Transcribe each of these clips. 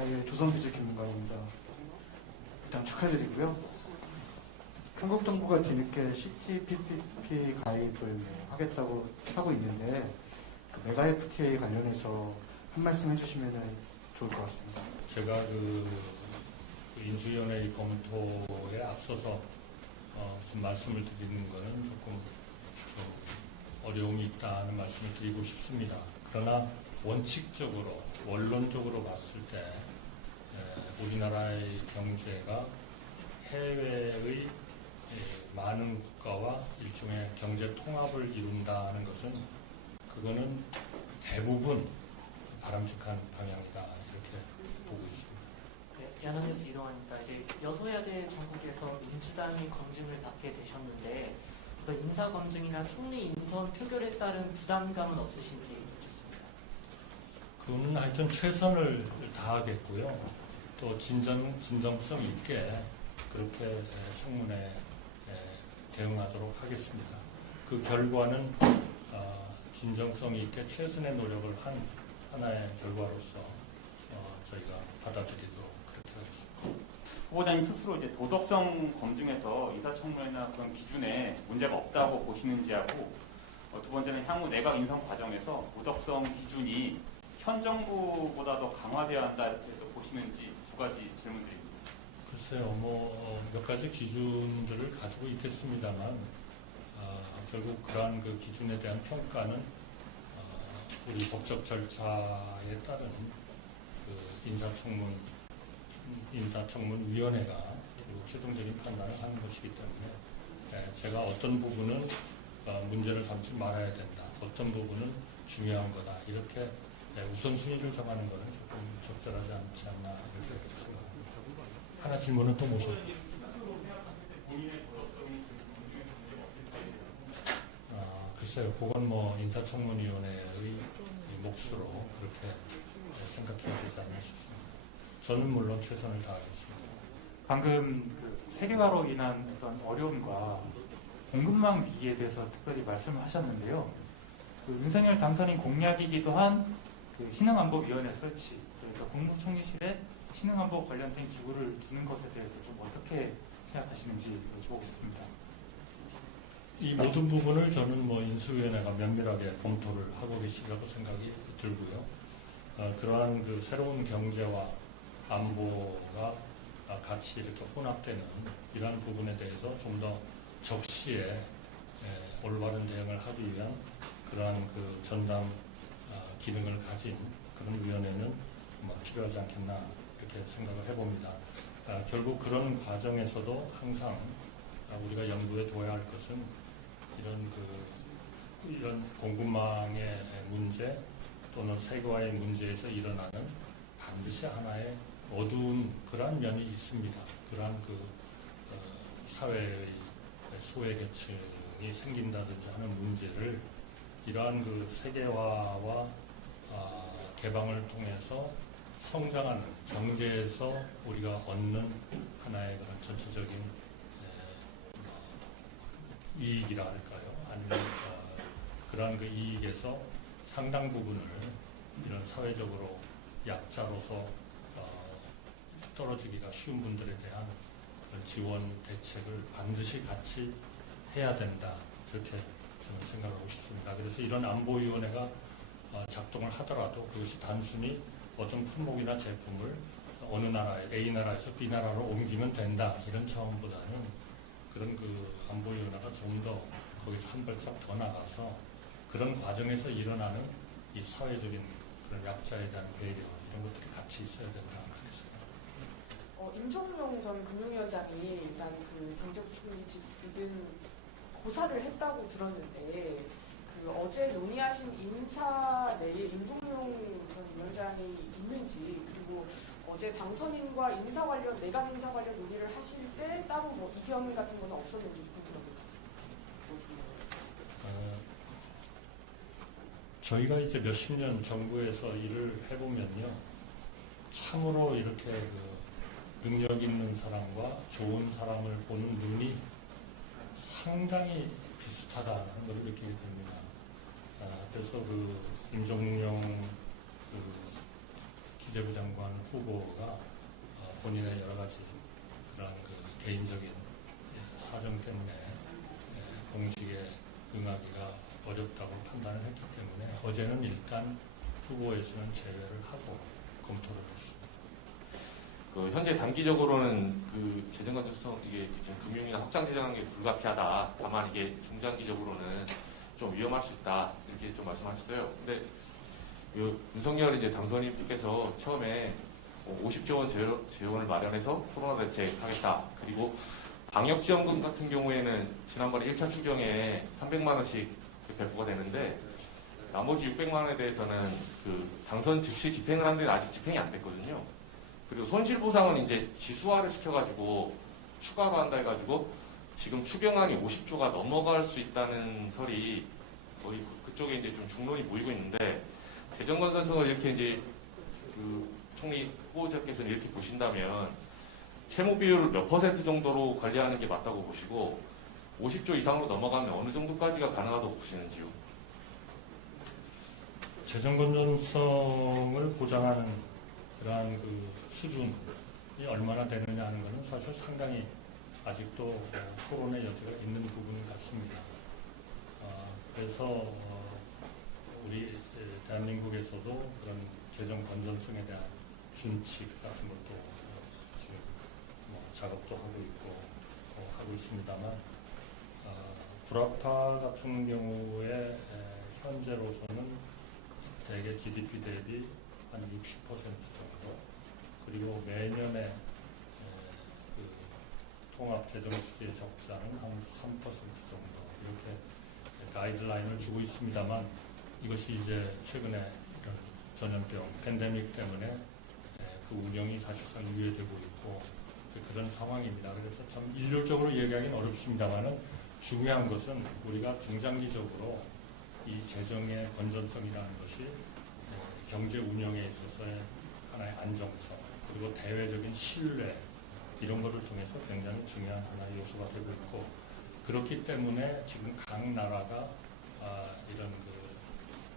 예, 조선비즈 김문광입니다. 일단 축하드리고요. 한국 정부가 뒤늦게 CPTPP 가입을 하겠다고 하고 있는데 그 메가 FTA 관련해서 한 말씀 해주시면 좋을 것 같습니다. 제가 그 인수위원회 검토에 앞서서 좀 말씀을 드리는 것은 조금 어려움이 있다는 말씀을 드리고 싶습니다. 그러나 원칙적으로 원론적으로 봤을 때 우리나라의 경제가 해외의 많은 국가와 일종의 경제 통합을 이룬다는 것은 그거는 대부분 바람직한 방향이다 이렇게 보고 있습니다. 네, 연합뉴스 이동환입니다. 이제 여소야대 전국에서 민주당이 검증을 받게 되셨는데 또 인사 검증이나 총리 인선 표결에 따른 부담감은 없으신지 묻겠습니다. 그건 하여튼 최선을 다하겠고요. 또 진정성 있게 그렇게 청문회 대응하도록 하겠습니다. 그 결과는 진정성 있게 최선의 노력을 한 하나의 결과로서 저희가 받아들이도록 그렇게 하겠습니다. 후보자님 스스로 이제 도덕성 검증에서 인사청문회나 그런 기준에 문제가 없다고 보시는지하고 두 번째는 향후 내각 인선 과정에서 도덕성 기준이 현 정부보다 더 강화되어야 한다 해서 보시는지 두 가지 질문드립니다. 글쎄요, 몇 가지 기준들을 가지고 있겠습니다만 결국 그러한 그 기준에 대한 평가는 우리 법적 절차에 따른 그 인사청문위원회가 그리고 최종적인 판단을 하는 것이기 때문에 제가 어떤 부분은 문제를 삼지 말아야 된다, 어떤 부분은 중요한 거다 이렇게 우선순위를 정하는 것은 조금 적절하지 않지 않나 이렇게 생각합니다. 하나 질문은 또 모셔. 글쎄요, 그건 인사청문위원회의 몫으로 그렇게 생각해야 되지 않나 싶습니다. 저는 물론 최선을 다하겠습니다. 방금 그 세계화로 인한 어떤 어려움과 공급망 위기에 대해서 특별히 말씀을 하셨는데요. 그 윤석열 당선인 공약이기도 한 그 신흥안보위원회 설치, 그래서 국무총리실에 신흥안보 관련된 기구를 두는 것에 대해서 좀 어떻게 생각하시는지 여쭤보겠습니다. 이 모든 부분을 저는 인수위원회가 면밀하게 검토를 하고 계시라고 생각이 들고요. 그러한 그 새로운 경제와 안보가 같이 이렇게 혼합되는 이러한 부분에 대해서 좀 더 적시에 올바른 대응을 하기 위한 그러한 그 전담 기능을 가진 그런 위원회는 필요하지 않겠나 이렇게 생각을 해봅니다. 결국 그런 과정에서도 항상 우리가 연구해 둬야 할 것은 이런 공급망의 문제 또는 세계화의 문제에서 일어나는 반드시 하나의 어두운 그러한 면이 있습니다. 그러한 사회의 소외계층이 생긴다든지 하는 문제를 이러한 그 세계화와 개방을 통해서 성장하는 경제에서 우리가 얻는 하나의 그런 전체적인 이익이라 할까요? 아니면 그러한 그 이익에서 상당 부분을 이런 사회적으로 약자로서 떨어지기가 쉬운 분들에 대한 지원 대책을 반드시 같이 해야 된다. 그렇게 저는 생각하고 싶습니다. 그래서 이런 안보위원회가 작동을 하더라도 그것이 단순히 어떤 품목이나 제품을 어느 나라에 A 나라에서 B 나라로 옮기면 된다 이런 차원보다는 그런 그 안보위원회가 좀 더 거기서 한 발짝 더 나가서 그런 과정에서 일어나는 이 사회적인 그런 약자에 대한 배려 이런 것들이 같이 있어야 된다 그랬습니다. 임종용 전 금융위원장이 일단 그 경제부총리 집은 고사를 했다고 들었는데 그 어제 논의하신 인사 내에 임종용 전 위원장이 있는지 그리고 어제 당선인과 인사 관련 내각 인사 관련 논의를 하실 때 따로 이견 같은 건 없었는지 궁금합니다. 저희가 이제 몇십 년 정부에서 일을 해보면요, 참으로 이렇게 그 능력 있는 사람과 좋은 사람을 보는 눈이 상당히 비슷하다는 걸 느끼게 됩니다. 그래서 그 임종용 그 기재부 장관 후보가 본인의 여러 가지 그런 그 개인적인 사정 때문에 공식에 응하기가 어렵다고 판단을 했기 때문에 어제는 일단 후보에서는 제외를 하고 검토를 했습니다. 그 현재 단기적으로는 그 재정 건전성 이게 지금 금융이나 확장 재정하는 게 불가피하다. 다만 이게 중장기적으로는 좀 위험할 수 있다. 이렇게 좀 말씀하셨어요. 근데 그 윤석열 이제 당선인께서 처음에 50조 원 재원을 마련해서 코로나 대책하겠다. 그리고 방역지원금 같은 경우에는 지난번에 1차 추경에 300만 원씩 배부가 되는데 나머지 600만 원에 대해서는 그 당선 즉시 집행을 하는데 아직 집행이 안 됐거든요. 그리고 손실보상은 이제 지수화를 시켜가지고 추가로 한다 해가지고 지금 추경안이 50조가 넘어갈 수 있다는 설이 거의 그쪽에 이제 좀 중론이 보이고 있는데 재정건전성을 이렇게 이제 그 총리 후보자께서는 이렇게 보신다면 채무 비율을 몇 % 정도로 관리하는 게 맞다고 보시고 50조 이상으로 넘어가면 어느 정도까지가 가능하다고 보시는지요? 재정 건전성을 보장하는 그러한 그 수준이 얼마나 되느냐 하는 것은 사실 상당히 아직도 토론의 여지가 있는 부분 같습니다. 그래서 우리 대한민국에서도 그런 재정 건전성에 대한 준칙 같은 것도 지금 작업도 하고 있고 하고 있습니다만 구라파 같은 경우에 현재로서는 대개 GDP 대비 한 60% 정도 그리고 매년에 그 통합재정수지의 적자는 한 3% 정도 이렇게 가이드라인을 주고 있습니다만 이것이 이제 최근에 이런 전염병 팬데믹 때문에 그 운영이 사실상 유예되고 있고 그런 상황입니다. 그래서 참 일률적으로 얘기하기는 어렵습니다만은 중요한 것은 우리가 중장기적으로 이 재정의 건전성이라는 것이 경제 운영에 있어서의 하나의 안정성 그리고 대외적인 신뢰 이런 것을 통해서 굉장히 중요한 하나의 요소가 되고 있고 그렇기 때문에 지금 각 나라가 이런 그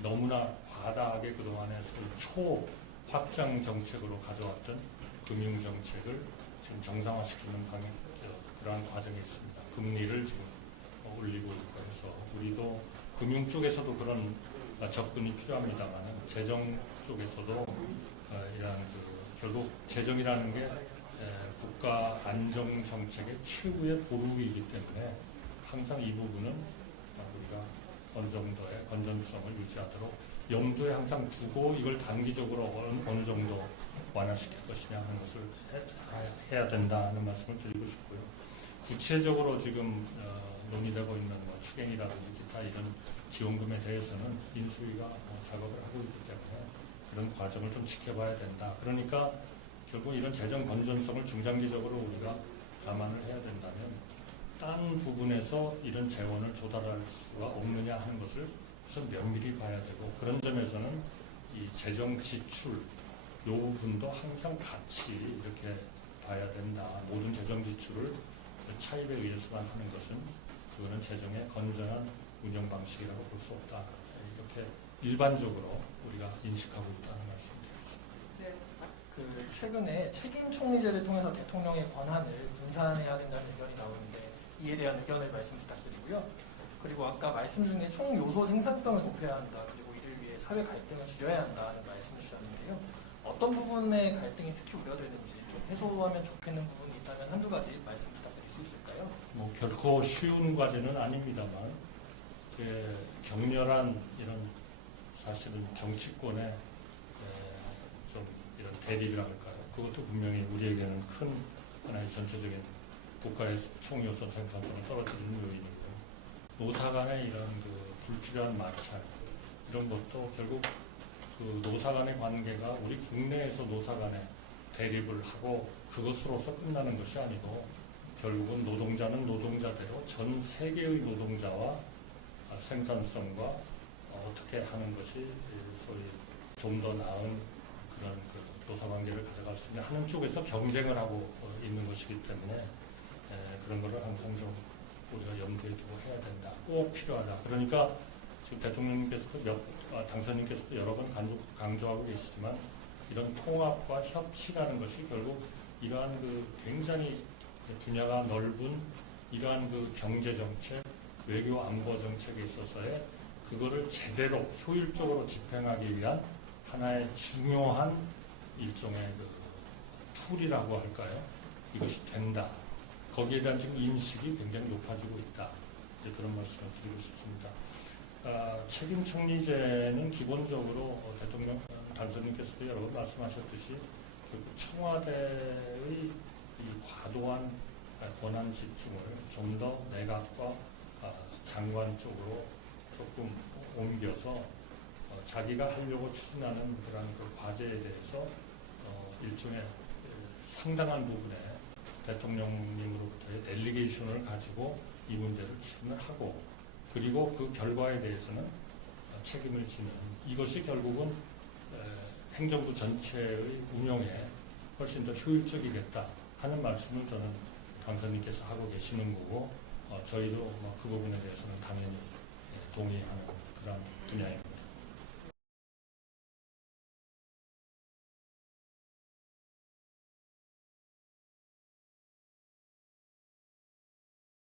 너무나 과다하게 그동안에 초확장 정책으로 가져왔던 금융 정책을 지금 정상화시키는 그러한 과정이 있습니다. 금리를 지금 올리고 있고 해서 우리도 금융 쪽에서도 그런 접근이 필요합니다만 재정 쪽에서도 이러한 결국 재정이라는 게 국가 안정 정책의 최후의 보루이기 때문에 항상 이 부분은 우리가 어느 정도의 건전성을 유지하도록 염두에 항상 두고 이걸 단기적으로 어느 정도 완화시킬 것이냐 하는 것을 해야 된다는 말씀을 드리고 싶고요. 구체적으로 지금 논의되고 있는 추경이라든지 기타 이런 지원금에 대해서는 인수위가 작업을 하고 있기 때문에 그런 과정을 좀 지켜봐야 된다. 그러니까 결국 이런 재정 건전성을 중장기적으로 우리가 감안을 해야 된다면 딴 부분에서 이런 재원을 조달할 수가 없느냐 하는 것을 우선 면밀히 봐야 되고 그런 점에서는 이 재정 지출 이 부분도 항상 같이 이렇게 봐야 된다. 모든 재정 지출을 차입에 의해서만 하는 것은 그거는 재정의 건전한 운영 방식이라고 볼 수 없다. 이렇게 일반적으로 우리가 인식하고 있다는 말씀입니다. 네. 그 최근에 책임 총리제를 통해서 대통령의 권한을 분산해야 된다는 의견이 나오는데 이에 대한 의견을 말씀 부탁드리고요. 그리고 아까 말씀 중에 총 요소 생산성을 높여야 한다. 그리고 이를 위해 사회 갈등을 줄여야 한다는 말씀을 주셨는데요. 어떤 부분의 갈등이 특히 우려되는지 좀 해소하면 좋겠는 부분이 있다면 한두 가지 말씀 부탁드릴 수 있을까요? 결코 쉬운 과제는 아닙니다만 격렬한 이런 사실은 정치권의 좀 이런 대립이랄까요. 그것도 분명히 우리에게는 큰 하나의 전체적인 국가의 총요소 생산성을 떨어뜨리는 요인이고 노사 간의 이런 그 불필요한 마찰 이런 것도 결국 그 노사 간의 관계가 우리 국내에서 노사 간의 대립을 하고 그것으로서 끝나는 것이 아니고 결국은 노동자는 노동자대로 전 세계의 노동자와 생산성과 어떻게 하는 것이 소위 좀 더 나은 그런 그 노사관계를 가져갈 수 있는 하는 쪽에서 경쟁을 하고 있는 것이기 때문에 그런 것을 항상 좀 우리가 염두에 두고 해야 된다. 꼭 필요하다. 그러니까 지금 대통령님께서도 당선인께서도 여러 번 강조하고 계시지만 이런 통합과 협치라는 것이 결국 이러한 그 굉장히 분야가 넓은 이러한 그 경제 정책, 외교 안보 정책에 있어서의 그거를 제대로 효율적으로 집행하기 위한 하나의 중요한 일종의 그 툴이라고 할까요? 이것이 된다. 거기에 대한 지금 인식이 굉장히 높아지고 있다. 이제 그런 말씀을 드리고 싶습니다. 책임 총리제는 기본적으로 대통령 당선인께서도 여러 번 말씀하셨듯이 청와대의 이 과도한 권한 집중을 좀 더 내각과 장관 쪽으로 조금 옮겨서 자기가 하려고 추진하는 그런 그 과제에 대해서 일종의 상당한 부분에 대통령님으로부터의 델리게이션을 가지고 이 문제를 추진을 하고 그리고 그 결과에 대해서는 책임을 지는 이것이 결국은 행정부 전체의 운영에 훨씬 더 효율적이겠다 하는 말씀을 저는 당선인께서 하고 계시는 거고 저희도 그 부분에 대해서는 당연히 동의하는 그런 분야입니다.